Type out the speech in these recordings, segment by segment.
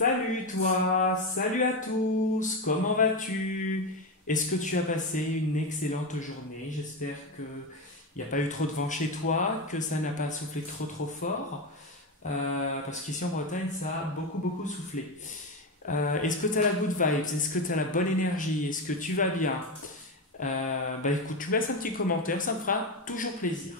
Salut toi, salut à tous, comment vas-tu? Est-ce que tu as passé une excellente journée? J'espère qu'il n'y a pas eu trop de vent chez toi, que ça n'a pas soufflé trop fort, parce qu'ici en Bretagne ça a beaucoup soufflé. Est-ce que tu as la good vibes? Est-ce que tu as la bonne énergie? Est-ce que tu vas bien? Bah écoute, tu laisses un petit commentaire, ça me fera toujours plaisir.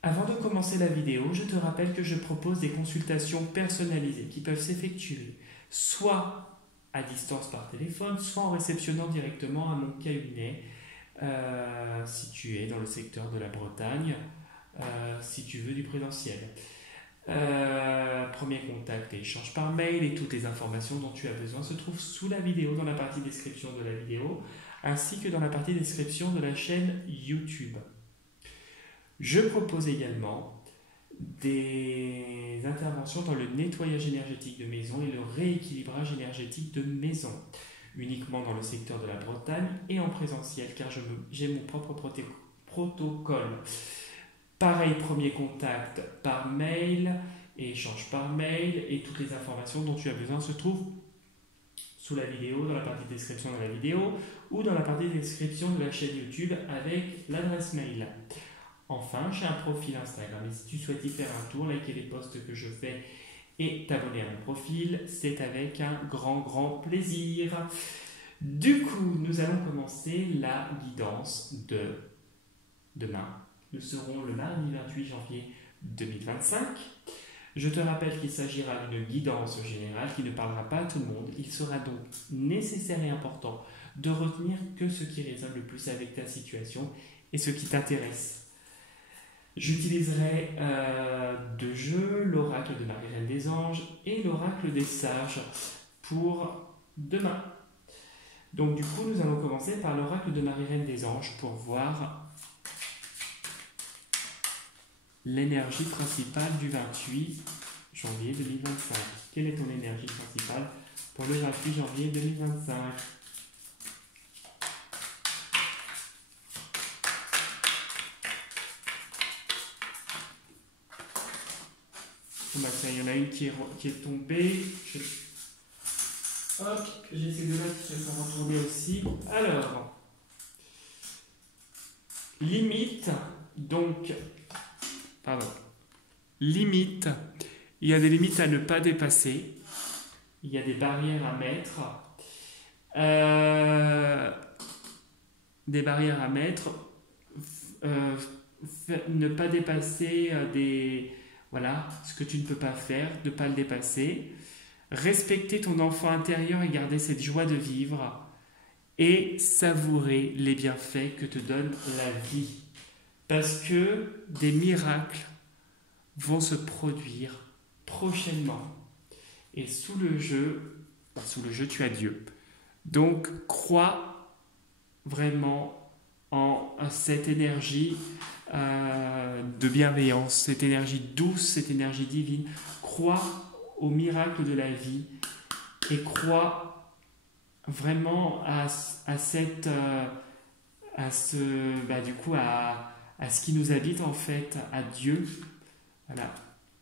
Avant de commencer la vidéo, je te rappelle que je propose des consultations personnalisées qui peuvent s'effectuer soit à distance par téléphone, soit en réceptionnant directement à mon cabinet situé dans le secteur de la Bretagne, si tu veux du présentiel. Premier contact et échange par mail et toutes les informations dont tu as besoin se trouvent sous la vidéo, dans la partie description de la vidéo, ainsi que dans la partie description de la chaîne YouTube. Je propose également des interventions dans le nettoyage énergétique de maison et le rééquilibrage énergétique de maison, uniquement dans le secteur de la Bretagne et en présentiel, car j'ai mon propre protocole. Pareil, premier contact par mail et échange par mail, et toutes les informations dont tu as besoin se trouvent sous la vidéo, dans la partie description de la vidéo ou dans la partie description de la chaîne YouTube avec l'adresse mail. Enfin, j'ai un profil Instagram et si tu souhaites y faire un tour, liker les posts que je fais et t'abonner à mon profil, c'est avec un grand plaisir. Du coup, nous allons commencer la guidance de demain. Nous serons le mardi 28 janvier 2025. Je te rappelle qu'il s'agira d'une guidance générale qui ne parlera pas à tout le monde. Il sera donc nécessaire et important de retenir que ce qui résonne le plus avec ta situation et ce qui t'intéresse. J'utiliserai deux jeux, l'oracle de Marie-Reine des Anges et l'oracle des Sages pour demain. Donc du coup, nous allons commencer par l'oracle de Marie-Reine des Anges pour voir l'énergie principale du 28 janvier 2025. Quelle est ton énergie principale pour le 28 janvier 2025? Bah tiens, il y en a une qui est tombée. Hop, j'ai ces deux-là qui se sont retournés aussi. Alors, limite, donc, pardon, limite, il y a des limites à ne pas dépasser, il y a des barrières à mettre, ne pas dépasser voilà, ce que tu ne peux pas faire, ne pas le dépasser. Respecter ton enfant intérieur et garder cette joie de vivre. Et savourer les bienfaits que te donne la vie. Parce que des miracles vont se produire prochainement. Et sous le jeu, tu as Dieu. Donc, crois vraiment en cette énergie de bienveillance, cette énergie douce, cette énergie divine. Crois au miracle de la vie et crois vraiment à ce qui nous habite en fait, à Dieu, voilà,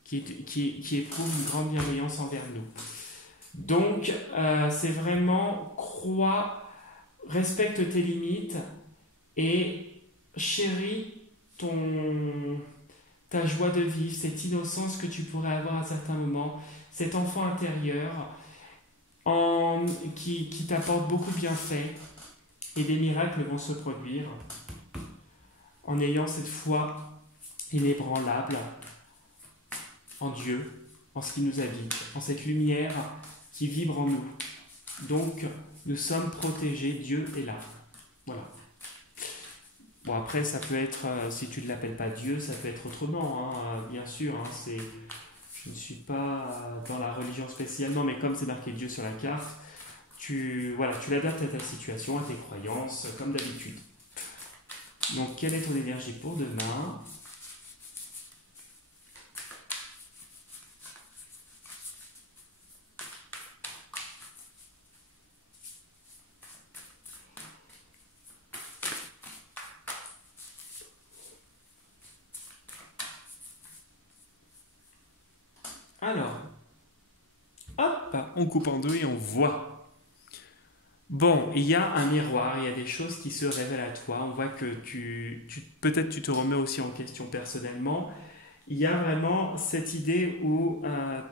qui éprouve une grande bienveillance envers nous. Donc c'est vraiment crois, respecte tes limites et chéris ta joie de vivre, cette innocence que tu pourrais avoir à certains moments, cet enfant intérieur qui t'apporte beaucoup de bienfaits, et des miracles vont se produire en ayant cette foi inébranlable en Dieu, en ce qui nous habite, en cette lumière qui vibre en nous. Donc, nous sommes protégés, Dieu est là. Voilà. Bon, après, ça peut être, si tu ne l'appelles pas Dieu, ça peut être autrement, hein, bien sûr. Hein, je ne suis pas dans la religion spécialement, mais comme c'est marqué Dieu sur la carte, tu l'adaptes à ta situation, à tes croyances, comme d'habitude. Donc, quelle est ton énergie pour demain ? Alors, hop, on coupe en deux et on voit. Bon, il y a un miroir, il y a des choses qui se révèlent à toi. On voit que peut-être tu te remets aussi en question personnellement. Il y a vraiment cette idée où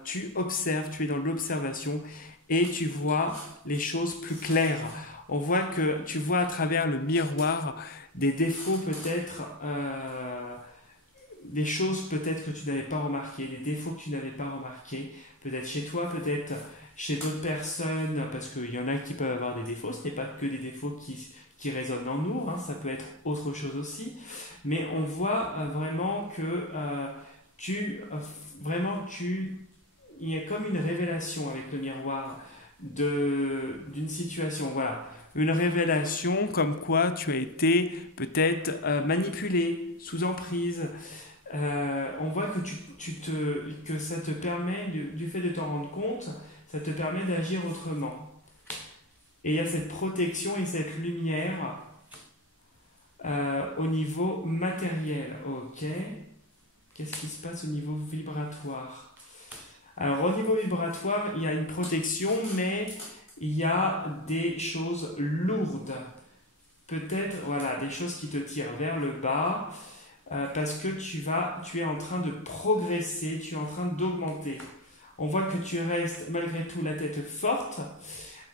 tu observes, tu es dans l'observation et tu vois les choses plus claires. On voit que tu vois à travers le miroir des défauts peut-être, des choses peut-être que tu n'avais pas remarquées, des défauts que tu n'avais pas remarqués, peut-être chez toi, peut-être chez d'autres personnes, parce qu'il y en a qui peuvent avoir des défauts, ce n'est pas que des défauts qui résonnent en nous, hein, ça peut être autre chose aussi, mais on voit vraiment que il y a comme une révélation avec le miroir d'une situation, voilà. Une révélation comme quoi tu as été peut-être manipulé, sous emprise. On voit que ça te permet, du fait de t'en rendre compte, ça te permet d'agir autrement. Et il y a cette protection et cette lumière au niveau matériel. Ok. Qu'est-ce qui se passe au niveau vibratoire? Alors au niveau vibratoire, il y a une protection, mais il y a des choses lourdes. Peut-être, voilà, des choses qui te tirent vers le bas, parce que tu es en train de progresser, tu es en train d'augmenter. On voit que tu restes malgré tout la tête forte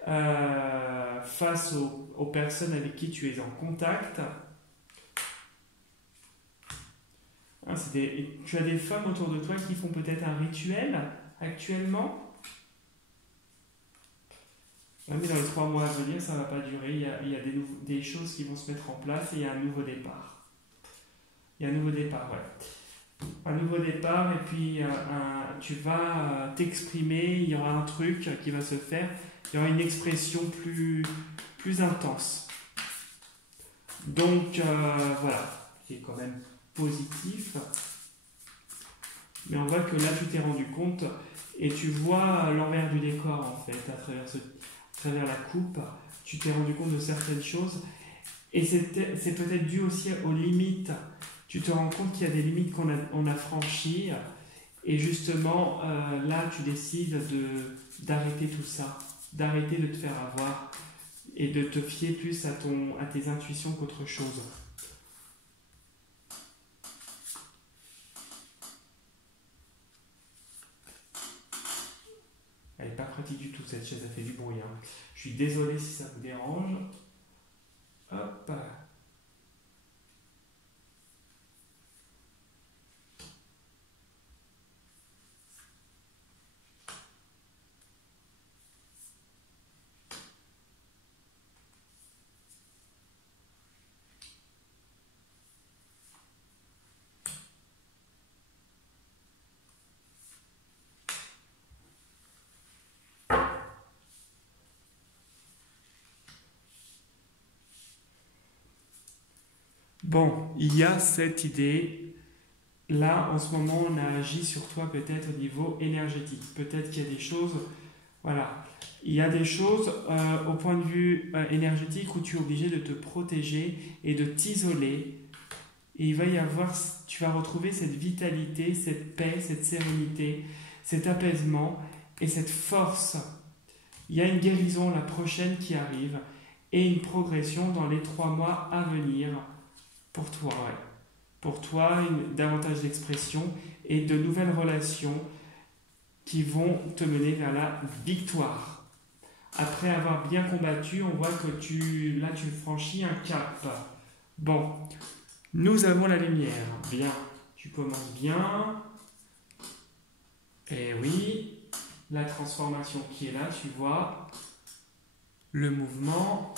face aux personnes avec qui tu es en contact. Hein, tu as des femmes autour de toi qui font peut-être un rituel actuellement. Mais dans les 3 mois à venir, ça ne va pas durer. Il y a des choses qui vont se mettre en place et il y a un nouveau départ. Il y a un nouveau départ, ouais. Un nouveau départ, et puis tu vas t'exprimer, il y aura un truc qui va se faire, il y aura une expression plus intense. Donc voilà, c'est quand même positif. Mais on voit que là tu t'es rendu compte et tu vois l'envers du décor en fait, à travers la coupe, tu t'es rendu compte de certaines choses et c'est peut-être dû aussi aux limites. Tu te rends compte qu'il y a des limites qu'on a franchies et justement là tu décides d'arrêter tout ça, d'arrêter de te faire avoir et de te fier plus à tes intuitions qu'autre chose. Elle n'est pas pratique du tout cette chaise, elle fait du bruit. Hein. Je suis désolé si ça vous dérange. Hop. Bon, il y a cette idée. Là, en ce moment, on a agi sur toi peut-être au niveau énergétique. Peut-être qu'il y a des choses... Voilà. Il y a des choses au point de vue énergétique où tu es obligé de te protéger et de t'isoler. Et il va y avoir... Tu vas retrouver cette vitalité, cette paix, cette sérénité, cet apaisement et cette force. Il y a une guérison, la prochaine qui arrive, et une progression dans les 3 mois à venir. Pour toi, ouais. Pour toi, davantage d'expression et de nouvelles relations qui vont te mener vers la victoire. Après avoir bien combattu, on voit que tu franchis un cap. Bon, nous avons la lumière. Bien, tu commences bien. Et oui, la transformation qui est là, tu vois. Le mouvement...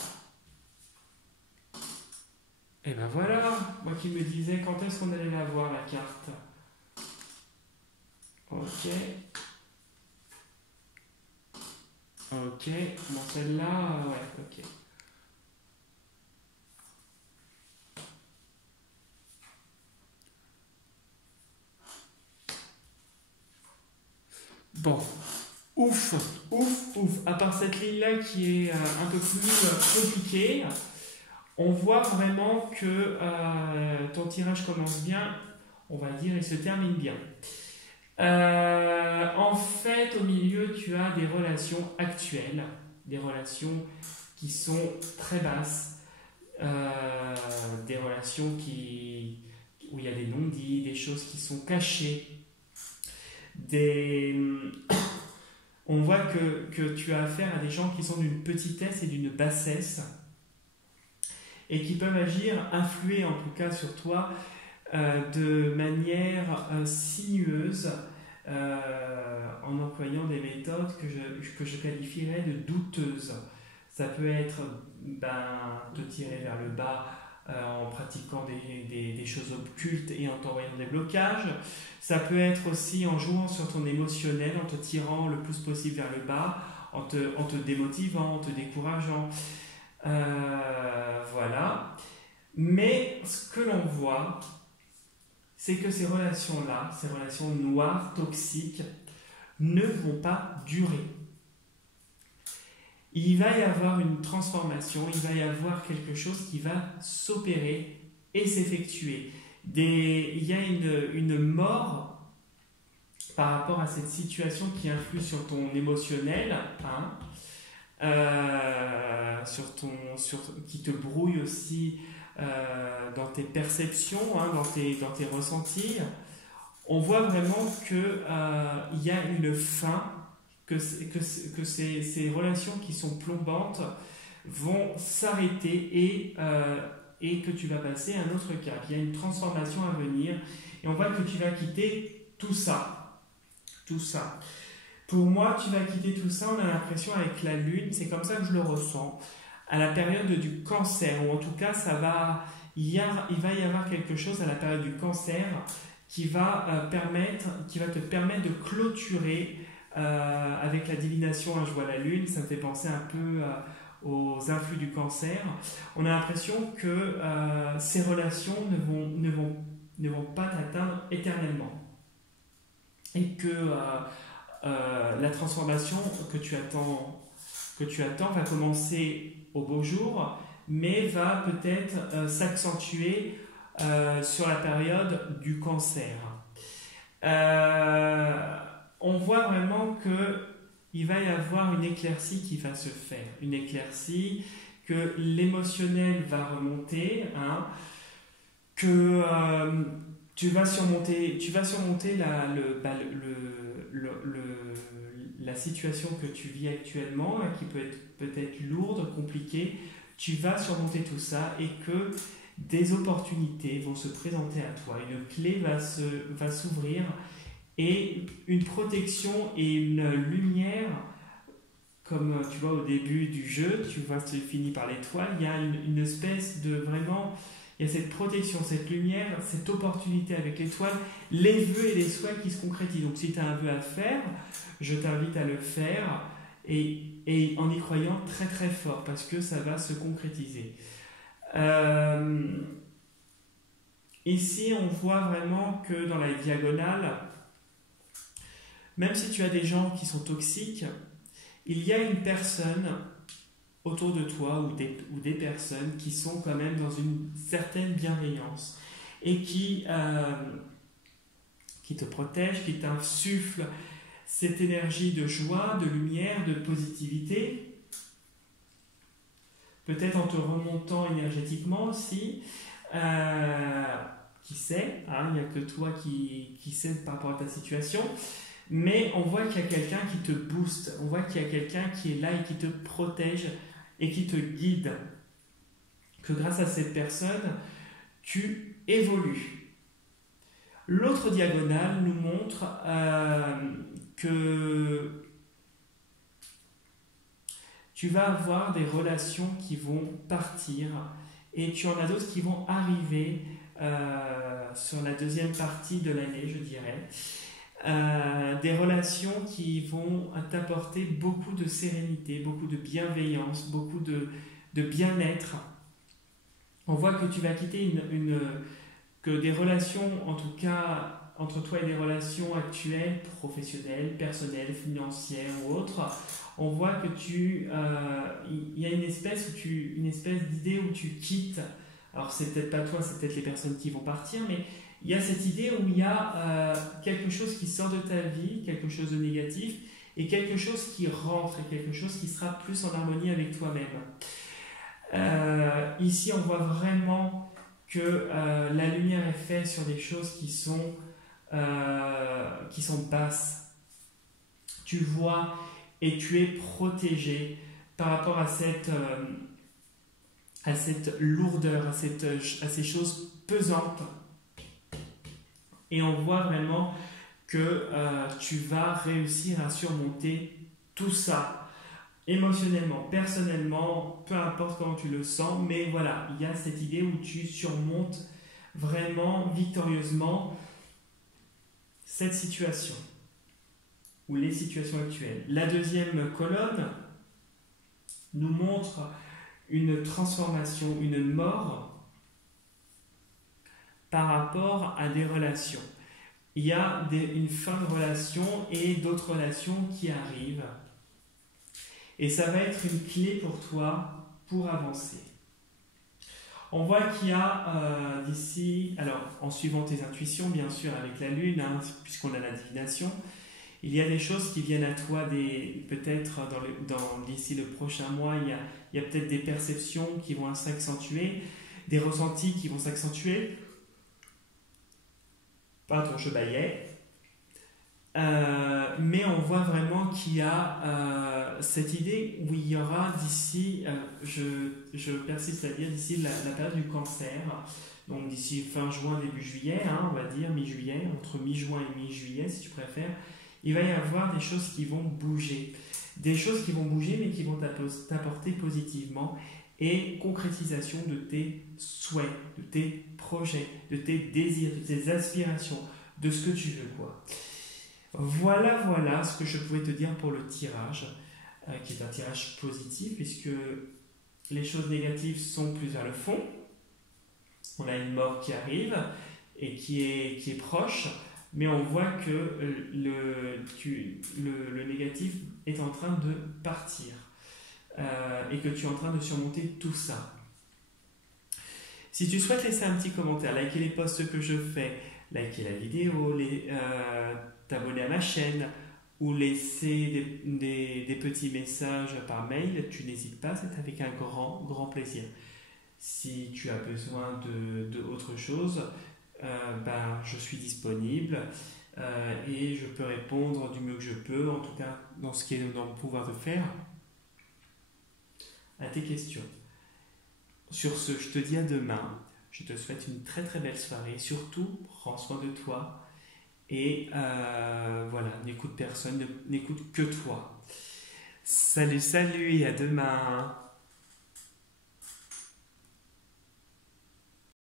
Et ben voilà, moi qui me disais quand est-ce qu'on allait la voir la carte. Ok. Ok, bon celle-là, ouais, ok. Bon, ouf. À part cette ligne-là qui est un peu plus compliquée, on voit vraiment que ton tirage commence bien, on va dire, et se termine bien. En fait, au milieu, tu as des relations actuelles, des relations qui sont très basses, des relations où il y a des non-dits, des choses qui sont cachées, on voit que tu as affaire à des gens qui sont d'une petitesse et d'une bassesse et qui peuvent agir, influer en tout cas sur toi de manière sinueuse en employant des méthodes que je qualifierais de douteuses. Ça peut être te tirer vers le bas en pratiquant des choses occultes et en t'envoyant des blocages. Ça peut être aussi en jouant sur ton émotionnel, en te tirant le plus possible vers le bas, en te démotivant, en te décourageant. Voilà. Mais ce que l'on voit, c'est que ces relations-là, ces relations noires, toxiques, ne vont pas durer. Il va y avoir une transformation, il va y avoir quelque chose qui va s'opérer et s'effectuer. Il y a une mort par rapport à cette situation qui influe sur ton émotionnel, qui te brouille aussi dans tes perceptions, dans tes ressentis. On voit vraiment qu'il y a une fin, que ces relations qui sont plombantes vont s'arrêter et que tu vas passer à un autre cap. Il y a une transformation à venir et on voit que tu vas quitter tout ça. Tout ça. Pour moi, tu vas quitter tout ça, on a l'impression avec la Lune, c'est comme ça que je le ressens, à la période du cancer, ou en tout cas, il va y avoir quelque chose à la période du cancer qui va te permettre de clôturer avec la divination, je vois la Lune, ça me fait penser un peu aux influx du cancer. On a l'impression que ces relations ne vont pas t'atteindre éternellement. Et que la transformation que tu attends va commencer au beau jour, mais va peut-être s'accentuer sur la période du cancer. On voit vraiment qu'il va y avoir une éclaircie qui va se faire, une éclaircie, que l'émotionnel va remonter, que tu vas surmonter la situation que tu vis actuellement, qui peut être peut-être lourde, compliquée. Tu vas surmonter tout ça et que des opportunités vont se présenter à toi. Une clé va s'ouvrir et une protection et une lumière, comme tu vois au début du jeu, tu vois, tu finis par l'étoile, il y a une espèce de vraiment... Il y a cette protection, cette lumière, cette opportunité avec l'étoile, les vœux et les souhaits qui se concrétisent. Donc si tu as un vœu à faire, je t'invite à le faire et en y croyant très très fort parce que ça va se concrétiser. Ici, on voit vraiment que dans la diagonale, même si tu as des gens qui sont toxiques, il y a une personne autour de toi ou des personnes qui sont quand même dans une certaine bienveillance et qui te protègent, qui t'insufflent cette énergie de joie, de lumière, de positivité, peut-être en te remontant énergétiquement aussi. Qui sait, il n'y a que toi qui sais par rapport à ta situation, mais on voit qu'il y a quelqu'un qui te booste, on voit qu'il y a quelqu'un qui est là et qui te protège et qui te guide, que grâce à cette personne, tu évolues. L'autre diagonale nous montre que tu vas avoir des relations qui vont partir et tu en as d'autres qui vont arriver sur la deuxième partie de l'année, je dirais. Des relations qui vont t'apporter beaucoup de sérénité, beaucoup de bienveillance, beaucoup de bien-être. On voit que tu vas quitter que des relations, en tout cas entre toi et des relations actuelles, professionnelles, personnelles, financières ou autres, on voit que il y a une espèce d'idée où tu quittes. Alors c'est peut-être pas toi, c'est peut-être les personnes qui vont partir, mais il y a cette idée où il y a quelque chose qui sort de ta vie, quelque chose de négatif, et quelque chose qui rentre, et quelque chose qui sera plus en harmonie avec toi-même. Ici, on voit vraiment que la lumière est faite sur des choses qui sont basses. Tu vois et tu es protégé par rapport à cette lourdeur, à ces choses pesantes. Et on voit vraiment que tu vas réussir à surmonter tout ça, émotionnellement, personnellement, peu importe comment tu le sens, mais voilà, il y a cette idée où tu surmontes vraiment victorieusement cette situation, ou les situations actuelles. La deuxième colonne nous montre une transformation, une mort par rapport à des relations. Il y a une fin de relation et d'autres relations qui arrivent. Et ça va être une clé pour toi pour avancer. On voit qu'il y a d'ici, alors en suivant tes intuitions, bien sûr, avec la lune, puisqu'on a la divination, il y a des choses qui viennent à toi, peut-être d'ici le prochain mois, il y a peut-être des perceptions qui vont s'accentuer, des ressentis qui vont s'accentuer. Pas ton chevalet. Mais on voit vraiment qu'il y a cette idée où il y aura d'ici, je persiste à dire, d'ici la période du cancer, donc d'ici fin juin, début juillet, on va dire mi-juillet, entre mi-juin et mi-juillet si tu préfères, il va y avoir des choses qui vont bouger. Des choses qui vont bouger mais qui vont t'apporter positivement et concrétisation de tes souhaits, de tes projets, de tes désirs, de tes aspirations, de ce que tu veux, quoi. Voilà ce que je pouvais te dire pour le tirage, qui est un tirage positif, puisque les choses négatives sont plus vers le fond. On a une mort qui arrive et qui est proche, mais on voit que le négatif est en train de partir et que tu es en train de surmonter tout ça. Si tu souhaites laisser un petit commentaire, liker les posts que je fais, liker la vidéo, t'abonner à ma chaîne ou laisser des petits messages par mail, tu n'hésites pas, c'est avec un grand plaisir. Si tu as besoin d'autre chose, je suis disponible et je peux répondre du mieux que je peux, en tout cas dans ce qui est dans mon pouvoir de faire, à tes questions. Sur ce, je te dis à demain. Je te souhaite une très très belle soirée. Surtout, prends soin de toi. Et n'écoute personne, n'écoute que toi. Salut et à demain.